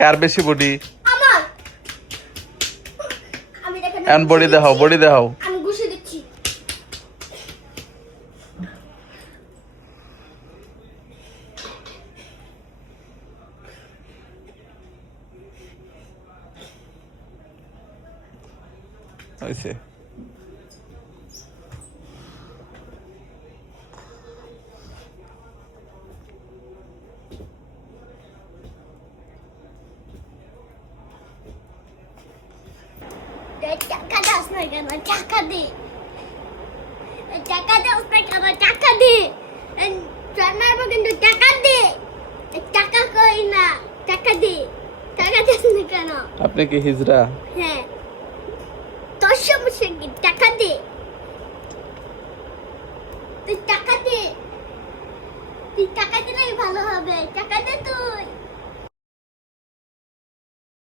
কার বেশি বডি? আমার। আমি দেখেন এখন বডি দেখাও, বডি দেখাও। আমি ঘুষি দিচ্ছি। হয়েছে। টাকা দাস না কেন? টাকা দে। টাকা দাস না কেন? টাকা দে। জানাবো কিন্তু টাকা দে। টাকা কই না? টাকা দে। টাকা দাস না কেন? আপনি কি হিজড়া? হ্যাঁ। তোর সমস্যা কি? টাকা দে। তুই টাকা দে। তুই টাকা দিলেই ভালো